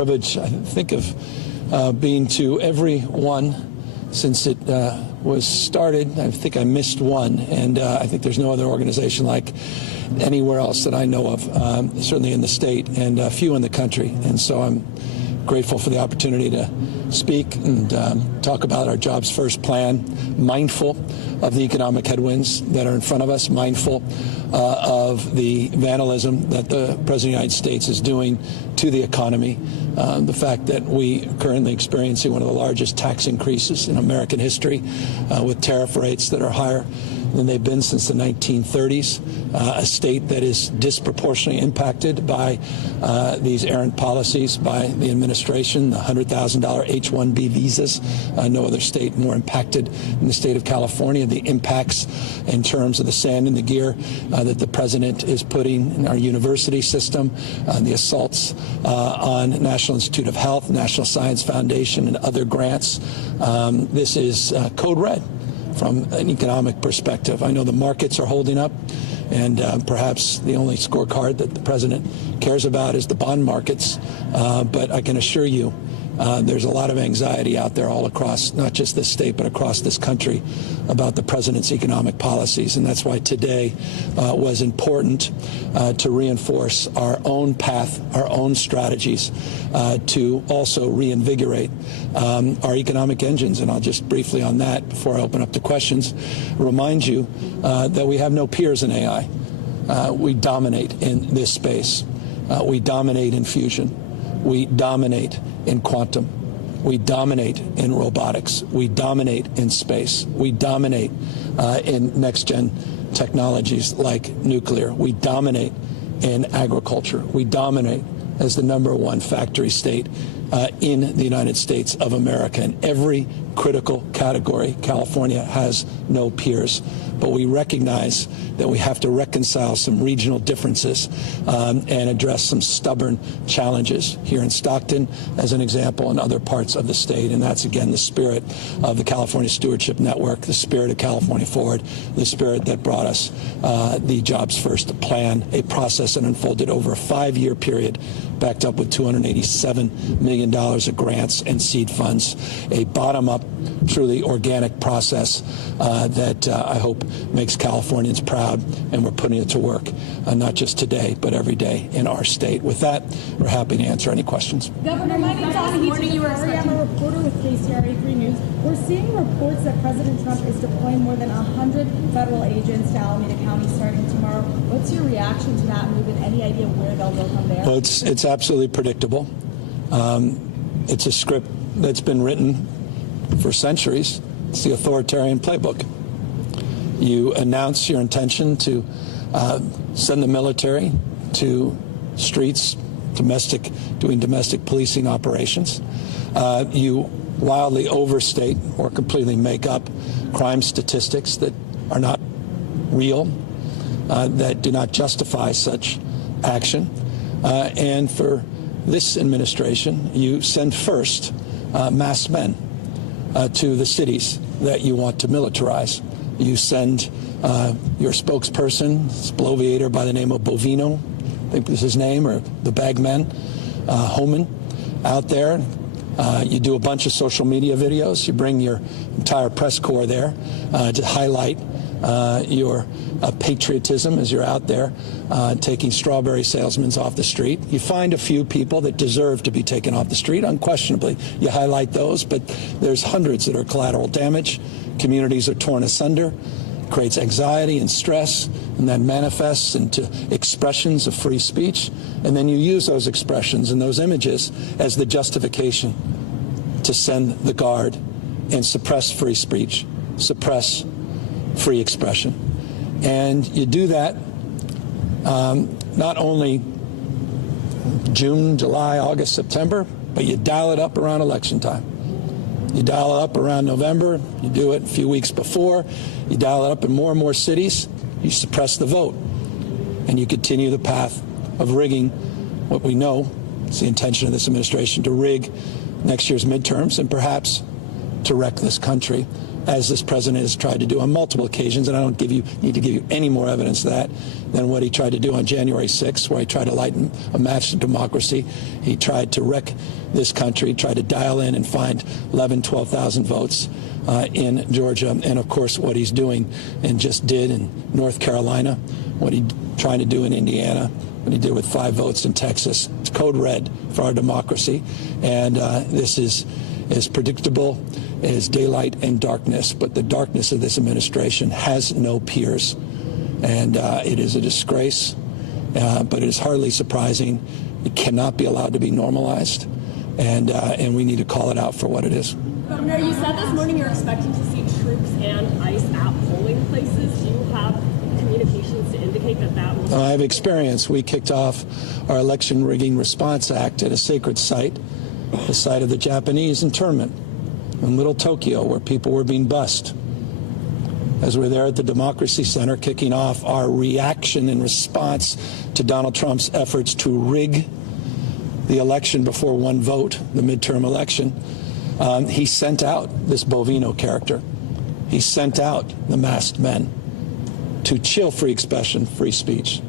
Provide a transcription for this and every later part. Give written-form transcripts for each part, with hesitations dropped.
privilege, I think, of being to every one since it was started. I think I missed one, and I think there's no other organization like anywhere else that I know of, certainly in the state, and few in the country. And so I'm grateful for the opportunity to speak and talk about our Jobs First plan, mindful of the economic headwinds that are in front of us, mindful of the vandalism that the President of the United States is doing to the economy, the fact that we are currently experiencing one of the largest tax increases in American history with tariff rates that are higher than they've been since the 1930s, a state that is disproportionately impacted by these errant policies by the administration, the $100,000 H-1B visas. No other state more impacted than the state of California. The impacts in terms of the sand in the gear that the president is putting in our university system, the assaults on National Institute of Health, National Science Foundation, and other grants. This is code red from an economic perspective. I know the markets are holding up, and perhaps the only scorecard that the president cares about is the bond markets. But I can assure you there's a lot of anxiety out there all across, not just this state, but across this country about the president's economic policies. And that's why today was important to reinforce our own path, our own strategies to also reinvigorate our economic engines. And I'll just briefly on that, before I open up to questions, remind you that we have no peers in AI. We dominate in this space. We dominate in fusion. We dominate in quantum. We dominate in robotics. We dominate in space. We dominate in next-gen technologies like nuclear. We dominate in agriculture. We dominate as the #1 factory state in the United States of America. In every critical category, California has no peers. But we recognize that we have to reconcile some regional differences and address some stubborn challenges here in Stockton, as an example, and other parts of the state. And that's, again, the spirit of the California Stewardship Network, the spirit of California Forward, the spirit that brought us the Jobs First plan, a process that unfolded over a 5-year period, backed up with $287 million of grants and seed funds, a bottom-up, truly organic process that I hope makes Californians proud, and we're putting it to work, not just today, but every day in our state. With that, we're happy to answer any questions. Governor, my name is I'm a reporter with KCRA 3 News. We're seeing reports that President Trump is deploying more than 100 federal agents to Alameda County starting tomorrow. What's your reaction to that move, and any idea where they'll go from there? Well, it's absolutely predictable. It's a script that's been written for centuries. It's the authoritarian playbook. You announce your intention to send the military to streets, doing domestic policing operations. You wildly overstate or completely make up crime statistics that are not real, that do not justify such action. And for this administration, you send first masked men to the cities that you want to militarize. You send your spokesperson, this bloviator by the name of Bovino, I think was his name, or the bagman, Homan, out there. You do a bunch of social media videos. You bring your entire press corps there to highlight your patriotism as you're out there taking strawberry salesmen off the street. You find a few people that deserve to be taken off the street, unquestionably. You highlight those, but there's hundreds that are collateral damage. Communities are torn asunder, creates anxiety and stress, and then manifests into expressions of free speech. And then you use those expressions and those images as the justification to send the guard and suppress free speech, suppress free expression. And you do that not only June, July, August, September, but you dial it up around election time. You dial it up around November. You do it a few weeks before. You dial it up in more and more cities. You suppress the vote. And you continue the path of rigging what we know is the intention of this administration, to rig next year's midterms and perhaps to wreck this country. as this president has tried to do on multiple occasions, and I don't need to give you any more evidence of that than what he tried to do on January 6th, where he tried to light a match to democracy. He tried to wreck this country, tried to dial in and find 11, 12,000 votes in Georgia, and of course what he's doing and just did in North Carolina, what he's trying to do in Indiana, what he did with 5 votes in Texas. It's code red for our democracy, and this is as predictable as daylight and darkness, but the darkness of this administration has no peers, and it is a disgrace, but it is hardly surprising. It cannot be allowed to be normalized, and we need to call it out for what it is. Governor, you said this morning you're expecting to see troops and ICE at polling places. Do you have communications to indicate that will... I have experience. We kicked off our Election Rigging Response Act at a sacred site, the site of the Japanese internment in Little Tokyo, where people were being bussed. As we're there at the Democracy Center kicking off our reaction and response to Donald Trump's efforts to rig the election before one vote, the midterm election, he sent out this Bovino character. He sent out the masked men to chill free expression, free speech,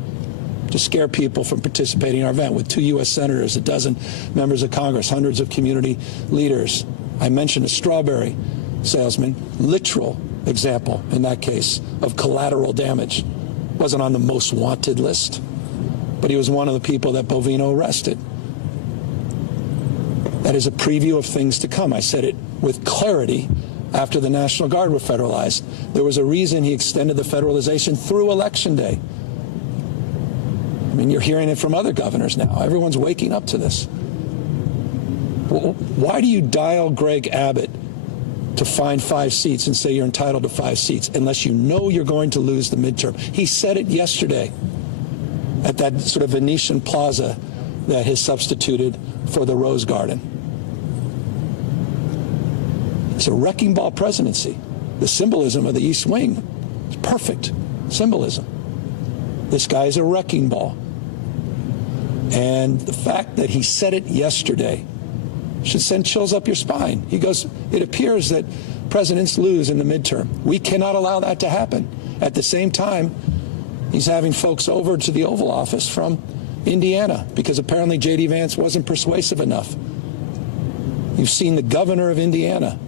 to scare people from participating in our event with 2 U.S. senators, a dozen members of Congress, hundreds of community leaders. I mentioned a strawberry salesman, literal example in that case of collateral damage. Wasn't on the most wanted list, but he was one of the people that Bovino arrested. That is a preview of things to come. I said it with clarity after the National Guard were federalized. There was a reason he extended the federalization through Election Day. I mean, you're hearing it from other governors now. Everyone's waking up to this. Why do you dial Greg Abbott to find 5 seats and say you're entitled to 5 seats unless you know you're going to lose the midterm? He said it yesterday at that sort of Venetian plaza that has substituted for the Rose Garden. It's a wrecking ball presidency. The symbolism of the East Wing is perfect symbolism. This guy is a wrecking ball. And the fact that he said it yesterday should send chills up your spine. He goes, it appears that presidents lose in the midterm. We cannot allow that to happen. At the same time, he's having folks over to the Oval Office from Indiana because apparently J.D. Vance wasn't persuasive enough. You've seen the governor of Indiana,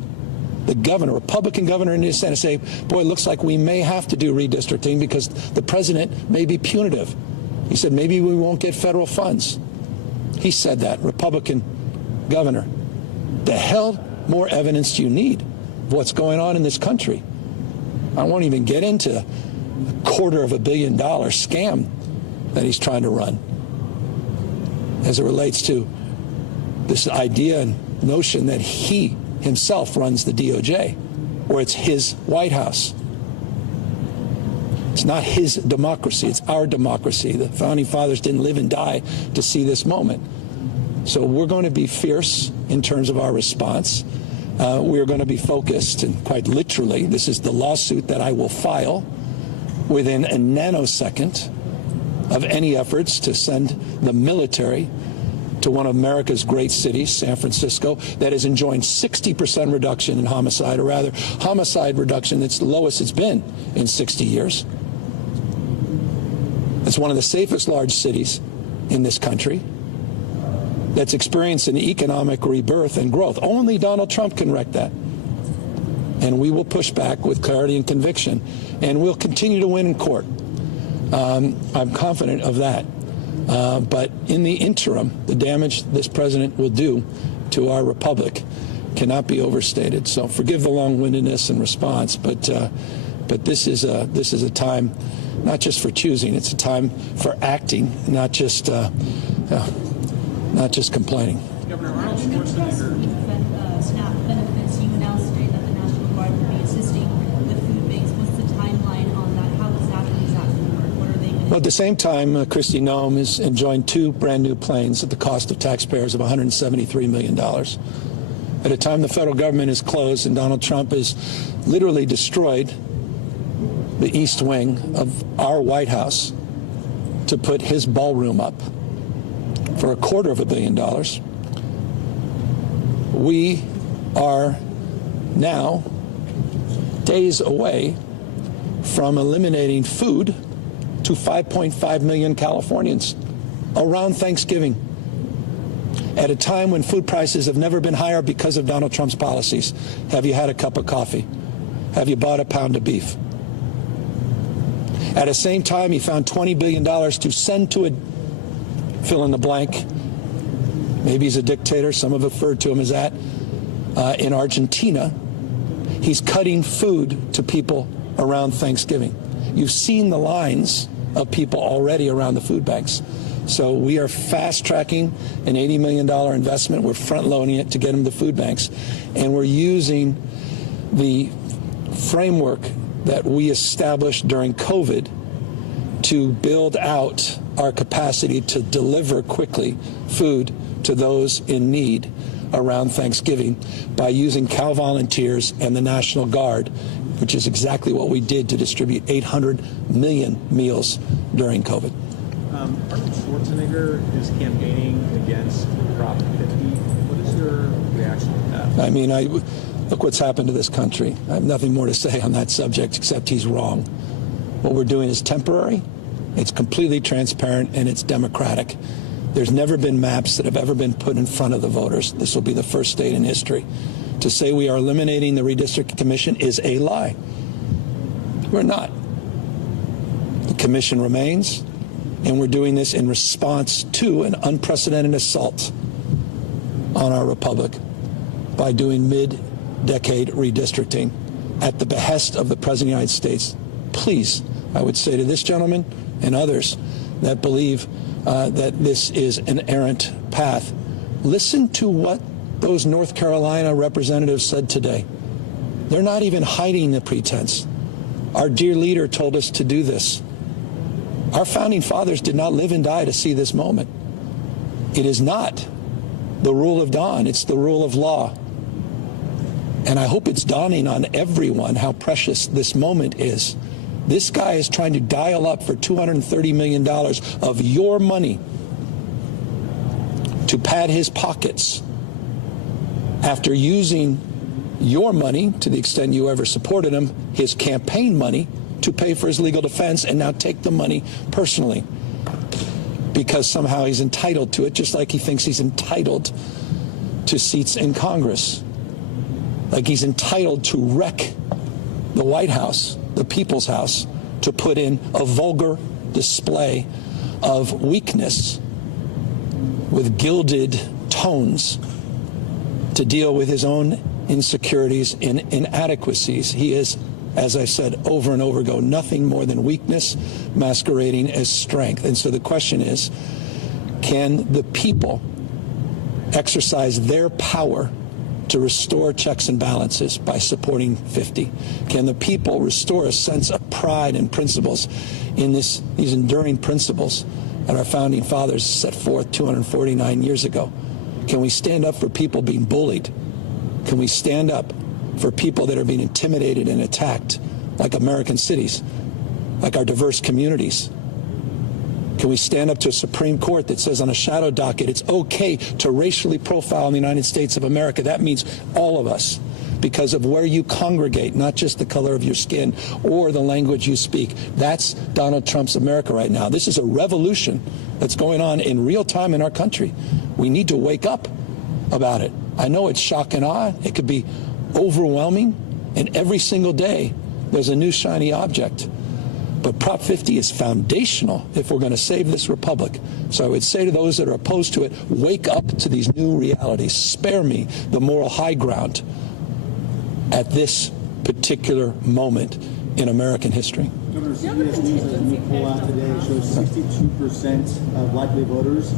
the governor, Republican governor in the Senate say, boy, it looks like we may have to do redistricting because the president may be punitive. He said, maybe we won't get federal funds. He said that, Republican governor. The hell more evidence do you need of what's going on in this country? I won't even get into a $250 million scam that he's trying to run as it relates to this idea and notion that he himself runs the DOJ, or it's his White House. It's not his democracy, it's our democracy. The Founding Fathers didn't live and die to see this moment. So we're going to be fierce in terms of our response. We're going to be focused, and quite literally, this is the lawsuit that I will file within a nanosecond of any efforts to send the military to one of America's great cities, San Francisco, that has enjoyed 60% reduction in homicide, or rather homicide reduction that's the lowest it's been in 60 years. It's one of the safest large cities in this country that's experienced an economic rebirth and growth. Only Donald Trump can wreck that. And we will push back with clarity and conviction, and we'll continue to win in court. I'm confident of that. But in the interim, the damage this president will do to our republic cannot be overstated. So forgive the long-windedness and response, but this is a time not just for choosing; it's a time for acting, not just complaining. Governor Arnold Schwarzenegger. SNAP benefits. You announced today that the National Guard will be assisting with food banks. What's the timeline on that? How exactly is that going to work? What are they going to do? Well, at the same time, Kristi Noem is enjoying 2 brand new planes at the cost of taxpayers of $173 million. At a time the federal government is closed and Donald Trump has literally destroyed the East Wing of our White House to put his ballroom up for $250 million. We are now days away from eliminating food to 5.5 million Californians around Thanksgiving, at a time when food prices have never been higher because of Donald Trump's policies. Have you had a cup of coffee? Have you bought a pound of beef? At the same time, he found $20 billion to send to a fill in the blank. Maybe he's a dictator. Some have referred to him as that. In Argentina, he's cutting food to people around Thanksgiving. You've seen the lines of people already around the food banks. So we are fast-tracking an $80 million investment. We're front-loading it to get them to food banks. And we're using the framework that we established during COVID to build out our capacity to deliver quickly food to those in need around Thanksgiving by using Cal Volunteers and the National Guard, which is exactly what we did to distribute 800 million meals during COVID. Arnold Schwarzenegger is campaigning against Prop 50. What is your reaction to that? I mean, look what's happened to this country. I have nothing more to say on that subject except he's wrong. What we're doing is temporary, it's completely transparent, and it's democratic. There's never been maps that have ever been put in front of the voters. This will be the first state in history. To say we are eliminating the redistricting commission is a lie. We're not. The commission remains, and we're doing this in response to an unprecedented assault on our republic by doing mid-decade redistricting at the behest of the President of the United States. Please, I would say to this gentleman and others that believe that this is an errant path, listen to what those North Carolina representatives said today. They're not even hiding the pretense. Our dear leader told us to do this. Our founding fathers did not live and die to see this moment. It is not the rule of dawn, it's the rule of law. And I hope it's dawning on everyone how precious this moment is. This guy is trying to dial up for $230 million of your money to pad his pockets after using your money, to the extent you ever supported him, his campaign money, to pay for his legal defense, and now take the money personally because somehow he's entitled to it, just like he thinks he's entitled to seats in Congress, like he's entitled to wreck the White House, the People's House, to put in a vulgar display of weakness with gilded tones to deal with his own insecurities and inadequacies. He is, as I said over and over ago, nothing more than weakness masquerading as strength. And so the question is, can the people exercise their power to restore checks and balances by supporting 50? Can the people restore a sense of pride and principles in these enduring principles that our founding fathers set forth 249 years ago? Can we stand up for people being bullied? Can we stand up for people that are being intimidated and attacked, like American cities, like our diverse communities? Can we stand up to a Supreme Court that says on a shadow docket it's okay to racially profile in the United States of America? That means all of us, because of where you congregate, not just the color of your skin or the language you speak. That's Donald Trump's America right now. This is a revolution that's going on in real time in our country. We need to wake up about it. I know it's shock and awe. It could be overwhelming, and every single day there's a new shiny object. But Prop 50 is foundational if we're going to save this republic. So I would say to those that are opposed to it, wake up to these new realities. Spare me the moral high ground at this particular moment in American history. Governor, CBS News has a new poll out today. It shows 62% of likely voters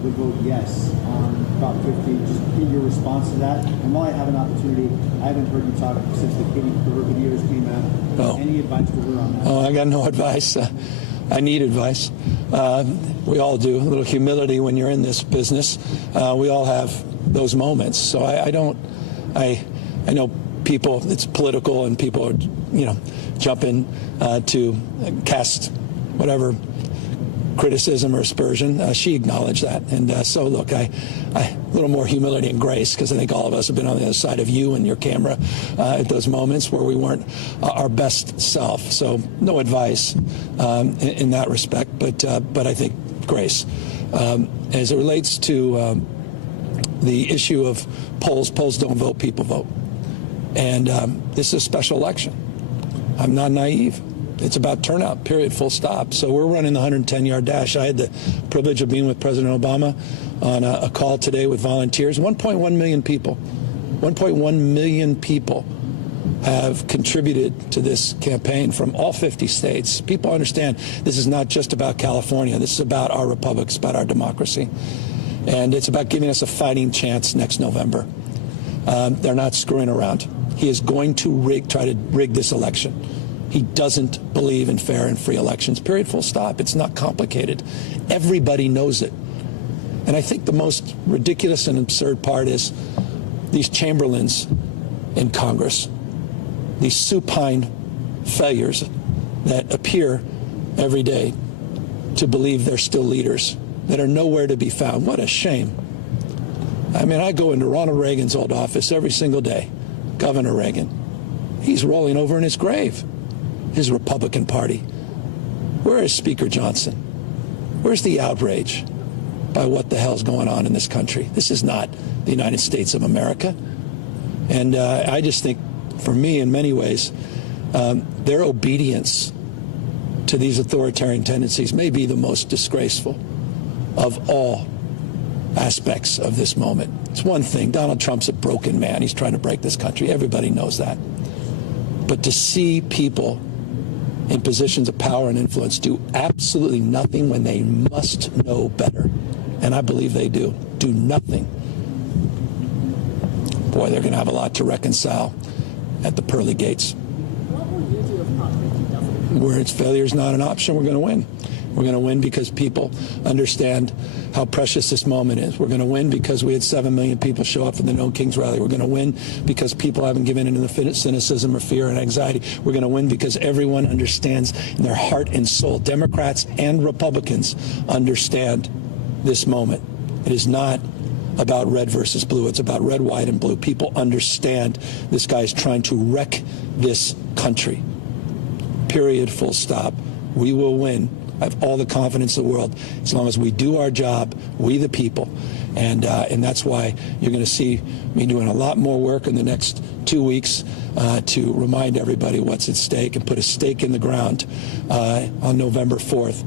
would vote yes on Prop 50. Just get your response to that. And while I have an opportunity, I haven't heard you talk since the Katie Cooper videos came out. Oh. Any advice to her on that? Oh, I got no advice. I need advice. We all do. A little humility when you're in this business. We all have those moments. So I know people, it's political, and people are, jumping to cast whatever criticism or aspersion. She acknowledged that. And so, look, a little more humility and grace, because I think all of us have been on the other side of you and your camera at those moments where we weren't our best self. So no advice in that respect, but I think grace. As it relates to the issue of polls don't vote, people vote. And this is a special election. I'm not naive. It's about turnout, period, full stop. So we're running the 110-yard dash. I had the privilege of being with President Obama on a call today with volunteers. 1.1 million people. 1.1 million people have contributed to this campaign from all 50 states. People understand this is not just about California. This is about our republic. It's about our democracy. And it's about giving us a fighting chance next November. They're not screwing around. He is going to try to rig this election. He doesn't believe in fair and free elections, period, full stop. It's not complicated. Everybody knows it. And I think the most ridiculous and absurd part is these Chamberlains in Congress, these supine failures that appear every day to believe they're still leaders, that are nowhere to be found. What a shame. I mean, I go into Ronald Reagan's old office every single day, Governor Reagan. He's rolling over in his grave. His Republican Party. Where is Speaker Johnson? Where's the outrage by what the hell's going on in this country? This is not the United States of America. And I just think, for me, in many ways, their obedience to these authoritarian tendencies may be the most disgraceful of all aspects of this moment. It's one thing, Donald Trump's a broken man. He's trying to break this country. Everybody knows that. But to see people in positions of power and influence do absolutely nothing when they must know better, and I believe they do nothing, boy, they're going to have a lot to reconcile at the pearly gates. What will you do if Prop 50 doesn't? Where its failure is not an option, we're going to win. We're going to win because people understand how precious this moment is. We're going to win because we had 7 million people show up for the No Kings rally. We're going to win because people haven't given in to the cynicism or fear and anxiety. We're going to win because everyone understands in their heart and soul. Democrats and Republicans understand this moment. It is not about red versus blue. It's about red, white, and blue. People understand this guy is trying to wreck this country. Period, full stop. We will win. I have all the confidence in the world as long as we do our job, we the people. And that's why you're going to see me doing a lot more work in the next 2 weeks to remind everybody what's at stake and put a stake in the ground on November 4th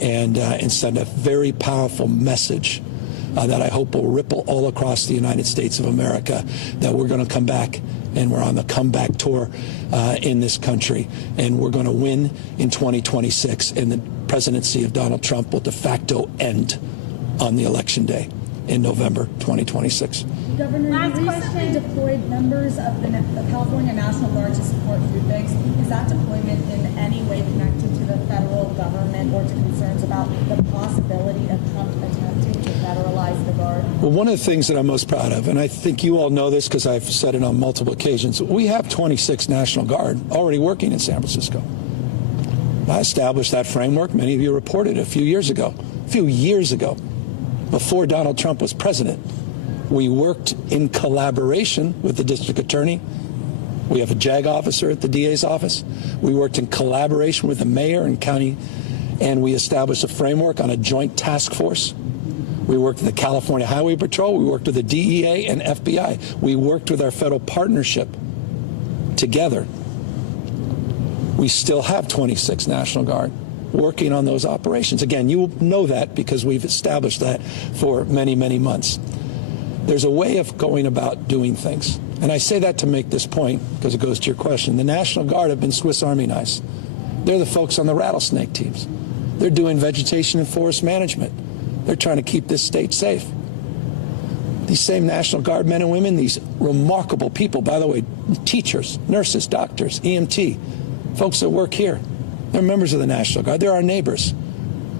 and send a very powerful message that I hope will ripple all across the United States of America, that we're going to come back, and we're on the comeback tour in this country, and we're going to win in 2026, and the presidency of Donald Trump will de facto end on the election day in November 2026. Governor, you recently deployed members of the California National Guard to support food banks. Is that deployment in any way connected to the federal government or to concerns about the possibility of Trump attempting to federalize the Guard? Well, one of the things that I'm most proud of, and I think you all know this because I've said it on multiple occasions, we have 26 National Guard already working in San Francisco. I established that framework. Many of you reported a few years ago, before Donald Trump was president. We worked in collaboration with the district attorney. We have a JAG officer at the DA's office. We worked in collaboration with the mayor and county, and we established a framework on a joint task force. We worked with the California Highway Patrol. We worked with the DEA and FBI. We worked with our federal partnership together. We still have 26 National Guard working on those operations. Again, you will know that because we've established that for many, many months. There's a way of going about doing things. And I say that to make this point because it goes to your question. The National Guard have been Swiss Army knives. They're the folks on the rattlesnake teams. They're doing vegetation and forest management. They're trying to keep this state safe. These same National Guard men and women, these remarkable people, by the way, teachers, nurses, doctors, EMT, folks that work here, they're members of the National Guard. They're our neighbors.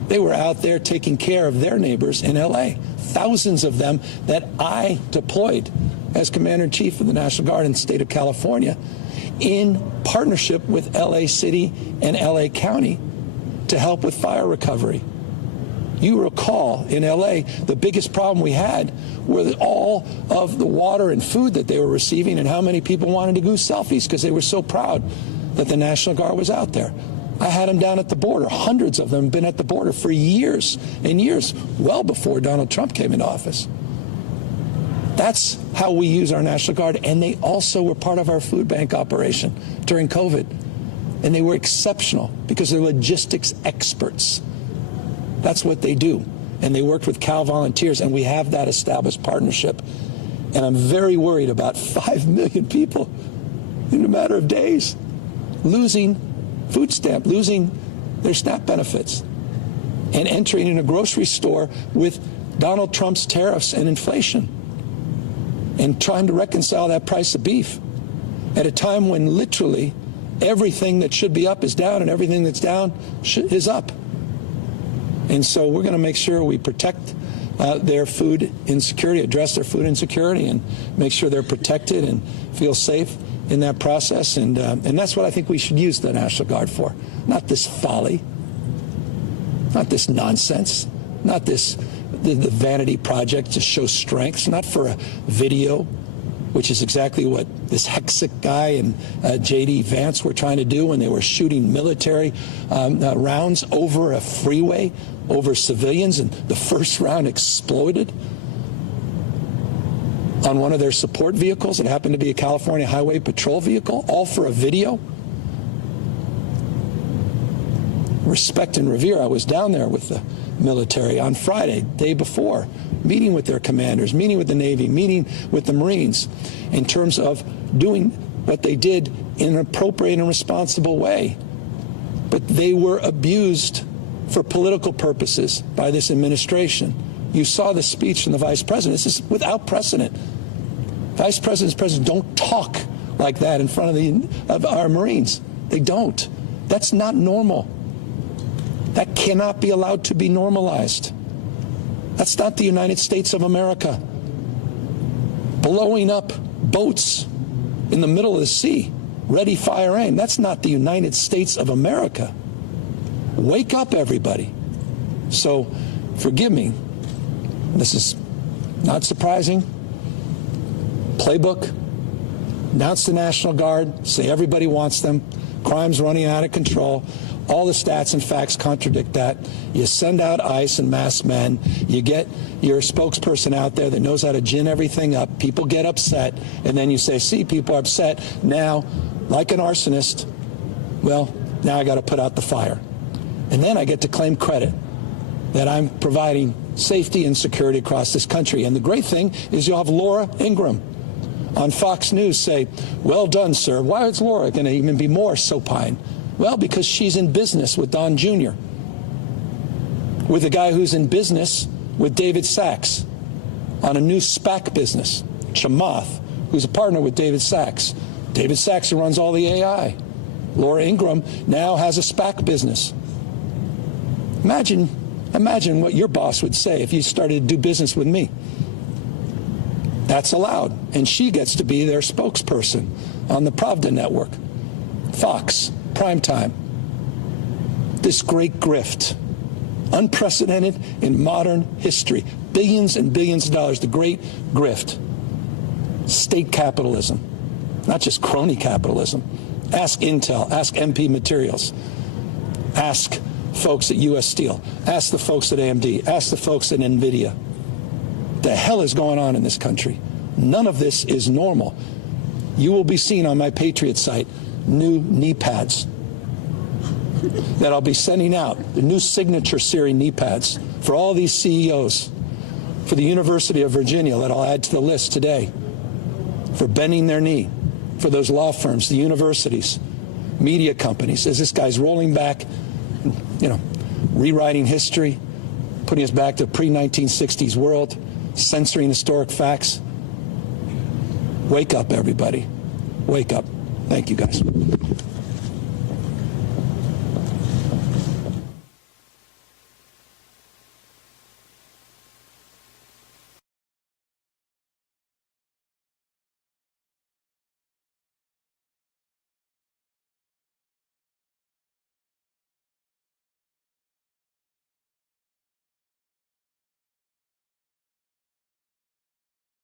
They were out there taking care of their neighbors in L.A., thousands of them that I deployed as Commander-in-Chief of the National Guard in the state of California in partnership with L.A. City and L.A. County to help with fire recovery, You recall in LA, the biggest problem we had were all of the water and food that they were receiving and how many people wanted to do selfies because they were so proud that the National Guard was out there. I had them down at the border. Hundreds of them have been at the border for years and years, well before Donald Trump came into office. That's how we use our National Guard, and they also were part of our food bank operation during COVID. And they were exceptional because they're logistics experts. That's what they do. And they worked with Cal Volunteers, and we have that established partnership. And I'm very worried about 5 million people in a matter of days losing food stamp, losing their SNAP benefits, and entering in a grocery store with Donald Trump's tariffs and inflation, and trying to reconcile that price of beef at a time when literally everything that should be up is down and everything that's down is up. And so we're going to make sure we protect their food insecurity, address their food insecurity, and make sure they're protected and feel safe in that process. And that's what I think we should use the National Guard for. Not this folly, not this nonsense, not this the vanity project to show strengths, not for a video, which is exactly what this Hexic guy and J.D. Vance were trying to do when they were shooting military rounds over a freeway, over civilians, and the first round exploded on one of their support vehicles. It happened to be a California Highway Patrol vehicle, all for a video. Respect and revere. I was down there with the military on Friday, day before, meeting with their commanders, meeting with the Navy, meeting with the Marines in terms of doing what they did in an appropriate and responsible way. But they were abused for political purposes by this administration. You saw the speech from the vice president. This is without precedent. Vice presidents, presidents don't talk like that in front of our Marines. They don't. That's not normal. That cannot be allowed to be normalized. That's not the United States of America. Blowing up boats in the middle of the sea, ready, fire, aim. That's not the United States of America. Wake up, everybody. So, forgive me. This is not surprising. Playbook. Announce the National Guard. Say everybody wants them. Crime's running out of control. All the stats and facts contradict that. You send out ICE and masked men. You get your spokesperson out there that knows how to gin everything up. People get upset. And then you say, see, people are upset. Now, like an arsonist, well, now I got to put out the fire. And then I get to claim credit that I'm providing safety and security across this country. And the great thing is you'll have Laura Ingraham on Fox News say, well done, sir. Why is Laura going to even be more supine? Well, because she's in business with Don Jr., with a guy who's in business with David Sachs on a new SPAC business, Chamath, who's a partner with David Sachs. David Sachs who runs all the AI. Laura Ingraham now has a SPAC business. Imagine what your boss would say if you started to do business with me. That's allowed. And she gets to be their spokesperson on the Pravda network. Fox, primetime. This great grift, unprecedented in modern history. Billions and billions of dollars, the great grift. State capitalism, not just crony capitalism. Ask Intel, ask MP Materials, ask folks at US Steel, ask the folks at AMD, ask the folks at NVIDIA. The hell is going on in this country? None of this is normal. You will be seeing on my Patriot site new knee pads that I'll be sending out, the new signature series knee pads for all these CEOs, for the University of Virginia that I'll add to the list today, for bending their knee, for those law firms, the universities, media companies, as this guy's rolling back, rewriting history, putting us back to pre-1960s world, censoring historic facts. Wake up, everybody. Wake up. Thank you, guys.